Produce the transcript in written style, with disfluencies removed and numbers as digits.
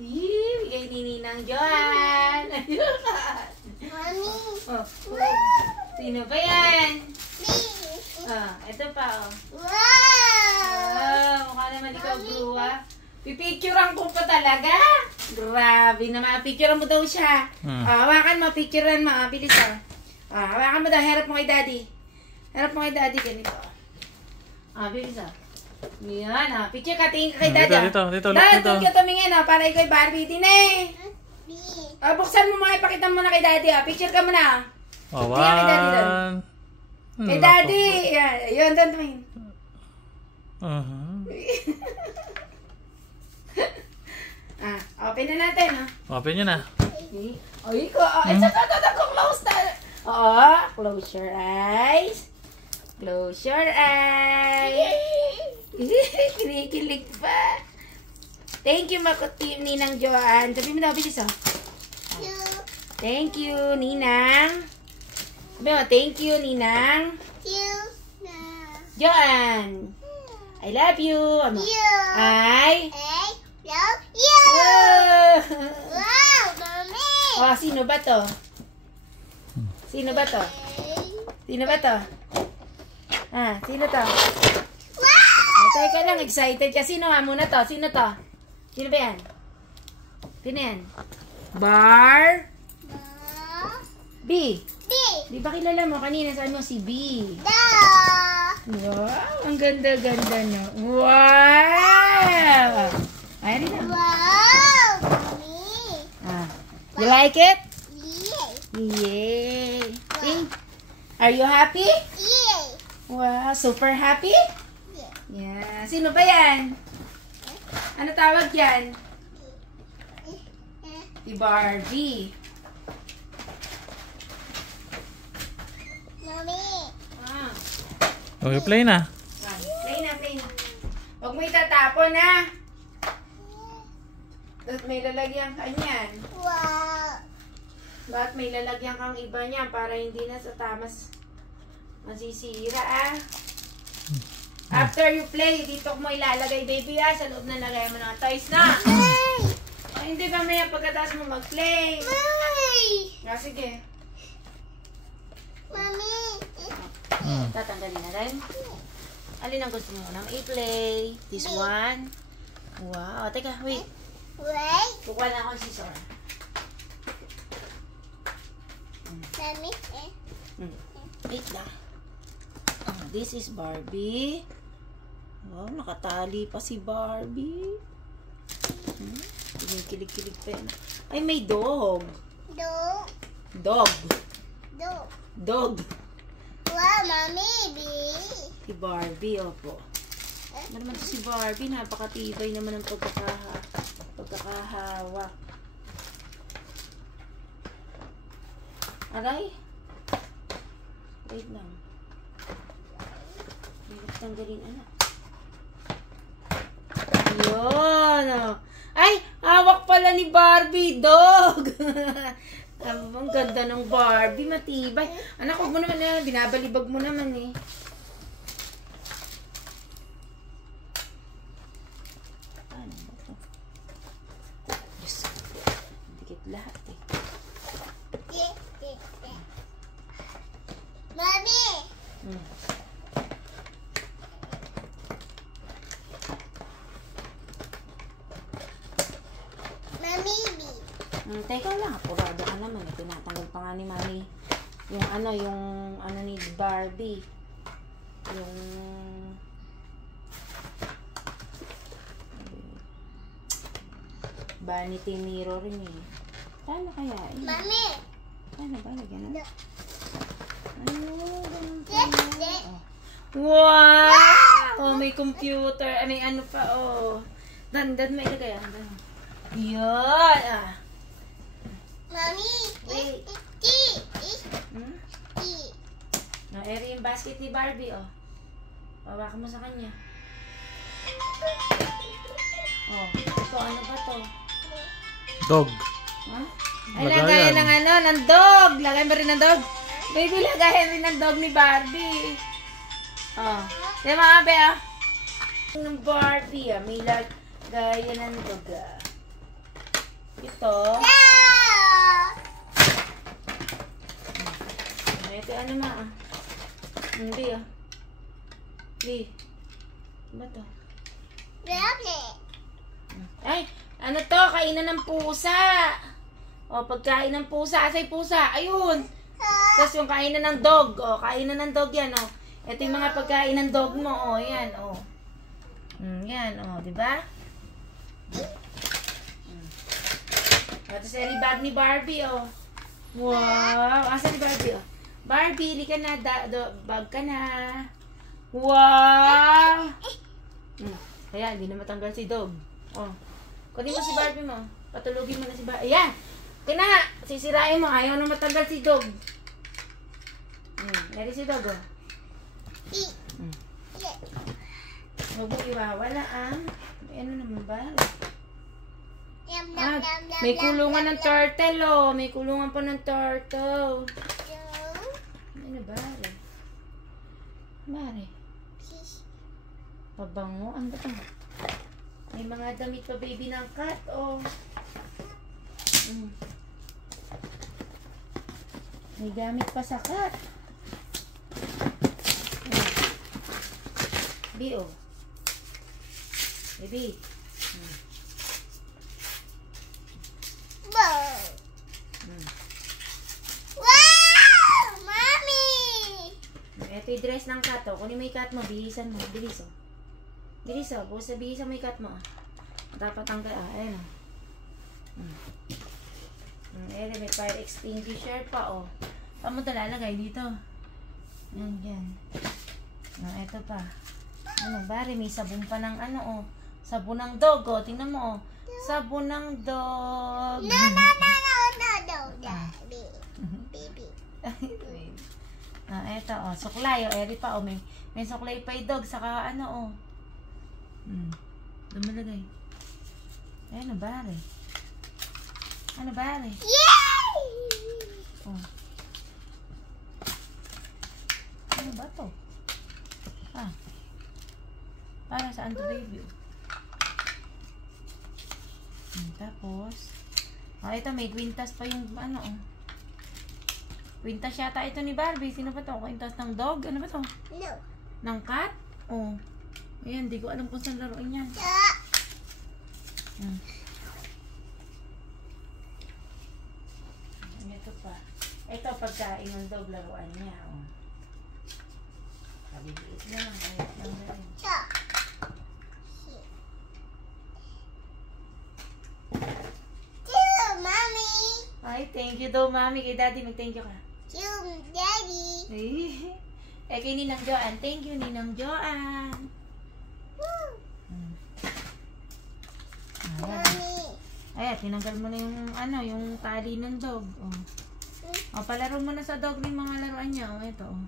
Bigay ni Ninang Joan. Mami. Oh. Sino ba yan? Ito pa, oh. Wow! Mukha naman ikaw, Bruwa. Pipicturean ko pa talaga. Grabe naman. Picturean mo daw siya. Hawakan mo, picturean mo. Bilis, oh. Hawakan mo daw. Harap mo kay Daddy. Harap mo kay Daddy. Ganito. Bilis, oh. Yan, picture ka. Tingin ka kay Daddy. Dito. Doon ka tumingin, para ikaw ay Barbie. Tine. Buksan mo mga. Ipakita mo na kay Daddy. Picture ka muna. Tingin kay Daddy doon. Kay Daddy. Yun, doon tumingin. Open na natin, Open nyo na. Ay, close na. Close your eyes. Close your eyes. Kinikilig pa. Thank you, Makutim, Ninang Joan. Sabi mo daw, bilis, Thank you, Ninang. Sabi mo, thank you, Ninang. Joan. I love you. I love you. Wow, Mami. Sino ba to? Sino ba to? Sino ba to? Sino to? Wow! Teka lang, excited ka. Sino nga muna to? Sino to? Sino ba yan? Sino yan? B. Di ba kilala mo? Kanina sabi mo si B. Wow, ang ganda-ganda no. Wow! Ayan na. Wow, Mami. You like it? Yeah. Yay! Are you happy? Yeah. Wow, super happy? Yeah. Yeah. Sino ba yan? Ano tawag yan? Si Barbie. Mami. Okay, play na. Play na. Huwag mo itatapon, ha? At may lalagyan ka niyan. Wow. Bakit may lalagyan kang iba niyan para hindi na sa tamas masisira, After you play, dito mo ilalagay, baby, sa loob na lagay mo ng toys na. Hindi ba maya pagkatapos mo mag-play? Sige. Mami. Tatanggalin na rin. Alin ang gusto mo nang i-play? This one? Wow. Teka, wait. Kukuha na ako ng scissor. Mami. Wait lang. This is Barbie. Wow, nakatali pa si Barbie. Kilig-kilig pa yan. Ay, may dog. Dog. Wow, Mami. Si Barbie, opo. Ano naman to si Barbie? Napakatibay naman ang pagkakahawak. Aray? Wait lang. Hirap tanggalin, anak. Yun, Ay! Hawak pala ni Barbie, dog! Ang ganda ng Barbie, matibay. Anak, huwag mo naman na, binabalibag mo naman Ano ba ito? Diyos ko, dikit lahat Mami. Teka lang, apurado ka naman. Tinatanggal pa nga ni Mami yung ano ni Barbie. Yung vanity mirror rin Paano kaya? Mami. Paano ba? Lagyan na. Wow! May computer. May ano pa, Dandan may ilagay. Yan, Mami. Wait. Eri yung basket ni Barbie, Hawakan mo sa kanya. Ito, ano ba to? Dog. Ay, lagayan ng dog. Lagay mo rin ng dog. Baby, lagayan rin ng dog ni Barbie. Diba, Abe, Ng Barbie, may lagayan ng dog, ito. Ah! Ito ano ma ah. Hindi ah. Di. Ano to? Mommy. Ay, ano to? Kainan ng pusa. O, pagkain ng pusa. Asay pusa? Ayun. Tapos yung kainan ng dog. O, kainan ng dog yan. O. Ito yung mga pagkain ng dog mo. O, yan. O. Yan. O, diba? Tapos yung bag ni Barbie. O. Wow. Asa ni Barbie? O. Barbie, hindi ka na. Bag ka na. Wow. Ayan, hindi na matanggal si dog. O. Kunin mo si Barbie mo. Patulugin mo na si Barbie. Ayan. Kina, sisirain mo. Ayaw na matanggal si dog. Lari si dog, oh. Huwag mo iwawala, ah. May ano naman ba? Yum, yum, Ah, yum, yum, may yum, kulungan yum, ng yum. turtle, oh. May kulungan pa ng turtle. Ano ba? Mare. Pabango. Ano ba ito? May mga damit pa, baby, ng cat, oh. May gamit pa sa cat. Baby, oh. Baby. Wow! Wow! Mommy! Ito yung dress ng cat, oh. Kunin mo yung cat mo. Bilisan mo. Bilis, oh. Bilis, oh. Bilisan mo yung cat mo, ah. Dapat ang ayan, oh. Ayan, may fire extinguisher pa, oh. Saan mo ito lalagay dito? Yan. Ito pa. Ano, bari, may sabon pa ng ano, oh. Sabon ng dog, oh. Tingnan mo, oh. Sabon ng dog. No, Daddy. Baby. Ito, oh. Suklay, oh. Eri pa, oh. May suklay pa yung dog, saka ano, oh. Lumalagay. Ayan, bari. Ano, bari? Yay! Oh. Ano ba to? Ah. Para saan to, baby? Tapos, ito may kwintas pa yung ano, oh. Kwintas yata ito ni Barbie. Sino ba to? Kwintas ng dog? Ano ba to? No. Ng cat? Oh. Ayan, di ko alam kung saan laruin yan. Ito pa. Ito pagkain ng dog, laruan niya, oh. Kabibigit na lang. Ayot lang na rin. Mommy. Ay, thank you daw, mami. Kay daddy, mag-thank you ka. Daddy. Kay Ninang Joanne. Thank you, Ninang Joanne. Mommy. Ayan, tinanggal mo na yung, ano, yung tali ng dog. Oh. O, palaro mo na sa dog yung mga laruan niya. O, ito, oh.